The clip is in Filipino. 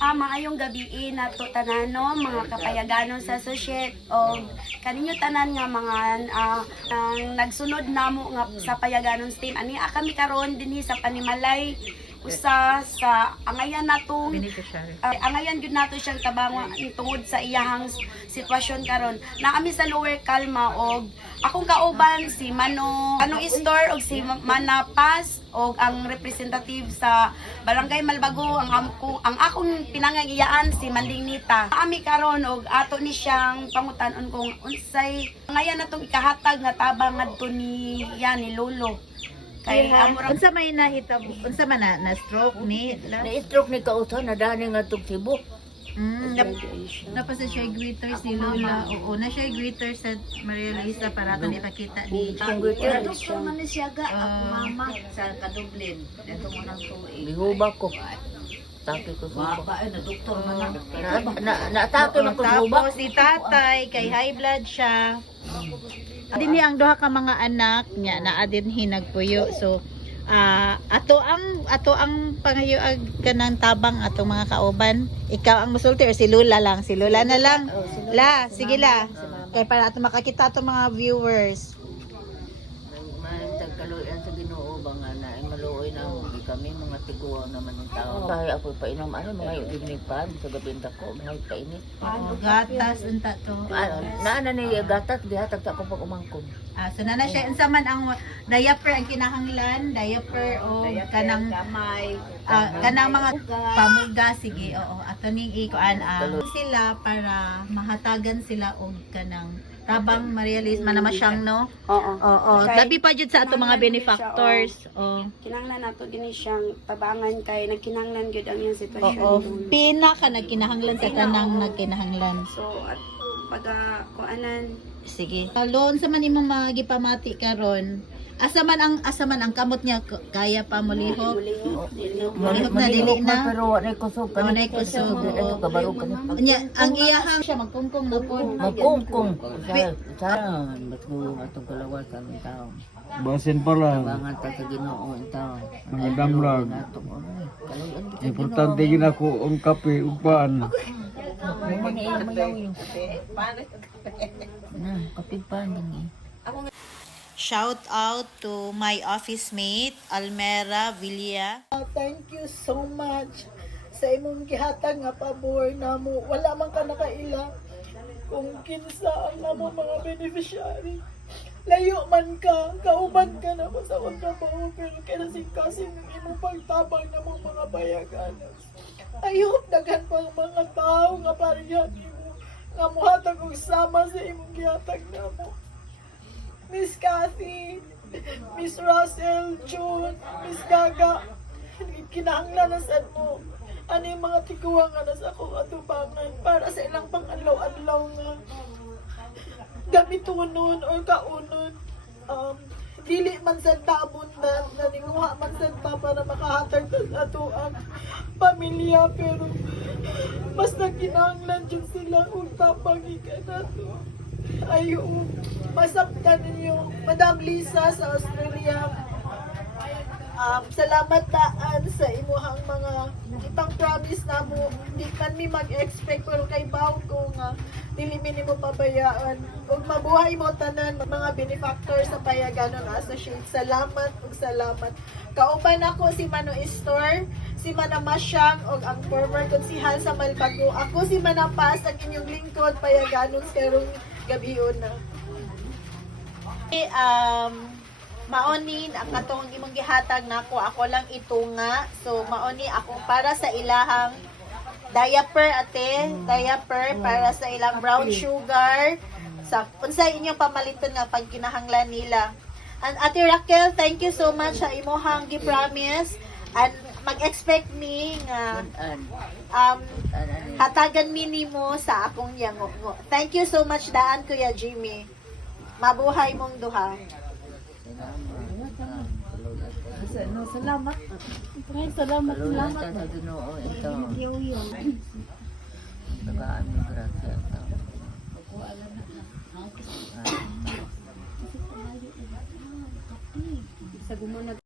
Maayong gabi nato tanano mga kapayaganon sa associate o kaninyo tanan nga mga ang nagsunod namo nga sa payaganon team ani kami karon dinhi sa Panimalay usa sa angayan natong angayan gyud nato siyang tabangon tungod sa iyahang sitwasyon karon naami sa Lower Calma og akong kauban si Mano Store og si Mana Paz og ang representative sa Barangay Malbago ang akong pinangagiyaan si Manding Nita. Ami karon og ato ni siyang pangutan-on kung unsay ngayon natong ikahatag nga tabang ngadto ni ni Lolo. Kay unsa may nahitabo unsa man na stroke ni Na-stroke ni kausa na dani nga tug Cebu. Tapos sa siya greeter si Lola. Oo, na siya greeter sa Maria Luisa para ato ipakita ni Doktor man ni siya ga mama sa Kadublin. Dito mo nang tuig. Lihuba ko. Taki ko sa na doktor man na-atake man ko lihuba. Tapos si tatay kay high blood siya. Dinhi ang duha ka mga anak niya na adin hinagpuyo. So ato ang pangayuag kanang tabang atong mga kauban. Ikaw ang musulti or si Lola lang? Si Lola na lang. La, sige la. Kay para ato makakita ato mga viewers. May tagkaluyan sa Ginoo ba nga na maluoy na kami mga tiguan naman ng tao. Kaya ako pa inom mga yung pan sa gabinda ko, mga kainit. Gatas unta to. Naana ni gatat gihatag ta ko pag umangkon. So na siya unsa man ang diaper ang kinahanglan, diaper o kanang gamay kanang mga pamuga sige oo ato ning ikuan sila para mahatagan sila og kanang tabang Maria Liz manamasyang no. Oo. Labi pa jud sa ato mga benefactors. Kinahanglan nato dinhi siyang tabangan kay nagkinahanglan gyud ang iyang sitwasyon. Oo. Pinaka nagkinahanglan sa tanang nagkinahanglan. So at pag kuanan Sige. Kalon sa man imong magipamati karon. Asa man ang kamot niya kaya pa mulihok. Mulihok na dili na. Pero wala ko so Wala na kusog. Ito kabaro ka na. Ang iyahang siya magkungkong na po. Magkungkung. Sa ba't ko atong kalawat ang tao. Basin pa lang. Bangan ta sa Ginoo ang tao. Mga damlag. Importante gina ko ang kape upaan. Na, kapig pa ni. Shout out to my office mate Almera Villa. Thank you so much sa imong gihatag nga pabor namo. Wala man ka nakaila kung kinsa ang namo mga beneficiary. Layo man ka, kauban ka na sa akong trabaho, pero kinasing-kasing ng imong pagtabang ng mga bayaganas. I hope daghan pa ang mga tao nga parihan nimo nga muhatag og sama sa imong gihatag namo. Miss Cathy, Miss Russell, June, Miss Gaga, kinahanglan na sa mo. Ano yung mga tiguang nga sa akong atubangan para sa ilang pang-adlaw-adlaw nga gamitunon or kaunon. Dili man sa tabon na naninguha man sa ta para makahatag sa ato ang pamilya, pero mas nagkinahanglan dyan sila kung tapangikan nato. Ayun, masaktan ninyo, Madam Lisa sa Australia. Salamat daan sa imuhang mga ipang promise na mo. Hindi man mi mag-expect, pero kay baw ko nga dili mo pabayaan. Ug mabuhay mo tanan mga benefactor sa Payaganon Associate. Salamat ug salamat. Kauban ako si Mano Store, si Manamasyang ug ang former konsihal sa Malbago. Ako si Manapas, ang inyong lingkod Payaganon karong gabion na. Maonin ang katong imong gihatag nako, ako lang itunga. So maoni ako para sa ilahang diaper diaper para sa ilang brown sugar sa unsay inyong pamaliton nga pag kinahanglan nila. And Ate Raquel, thank you so much sa imong gi-promise and mag-expect me nga hatagan minimo sa akong yango. Thank you so much daan Kuya Jimmy. Mabuhay mong duha. Salamat. Salamat. Salamat sa Ginoo ito. Tagaan mo grasya ito. sa gumanag